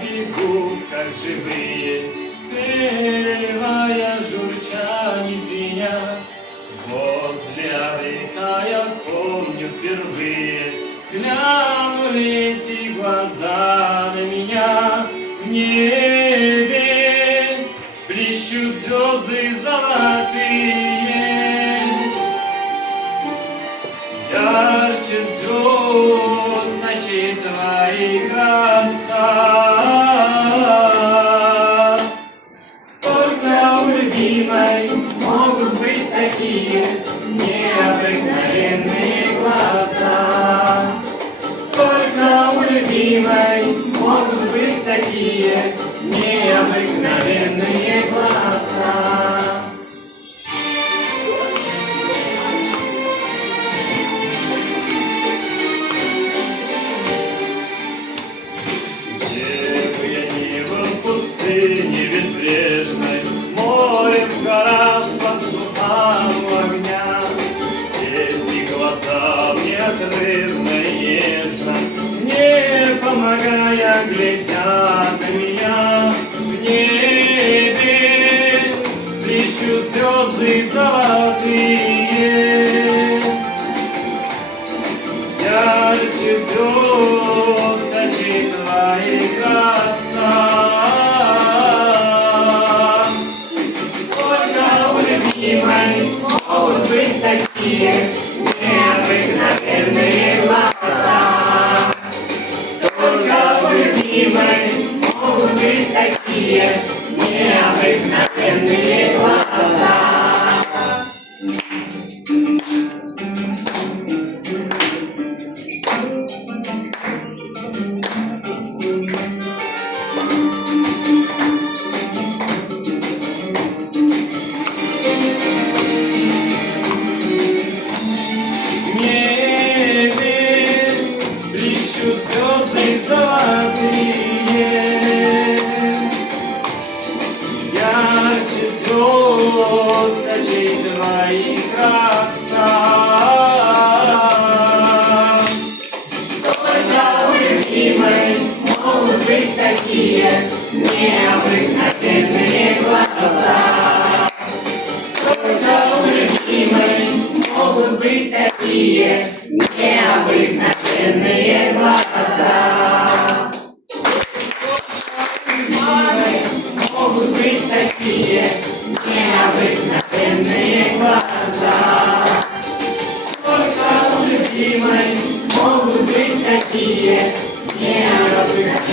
Бегут, как живые, переливая журчание звеня. Возле рыка я помню впервые, глянули эти глаза на меня. В небе блещут звезды золотые, ярче звезд ночей твоих краса. Только у любимой могут быть такие необыкновенные глаза. Только у любимой могут быть такие необыкновенные глаза. Не безбрежной, море в горах, по ступам огня. Эти глаза неотрывно и нежно, не помогая, глядят на меня. В небе блещут звезды золотые, ярче звезд очей твоих краса. Могут быть такие необыкновенные глаза. Только у любимой могут быть такие необыкновенные глаза. Звезды золотые, ярче звезд очей твоих краса. Только у любимой могут быть такие необыкновенные глаза. Только у любимой могут быть такие необыкновенные глаза. Могут быть такие необыкновенные глаза. Только у любимой могут быть такие необыкновенные глаза.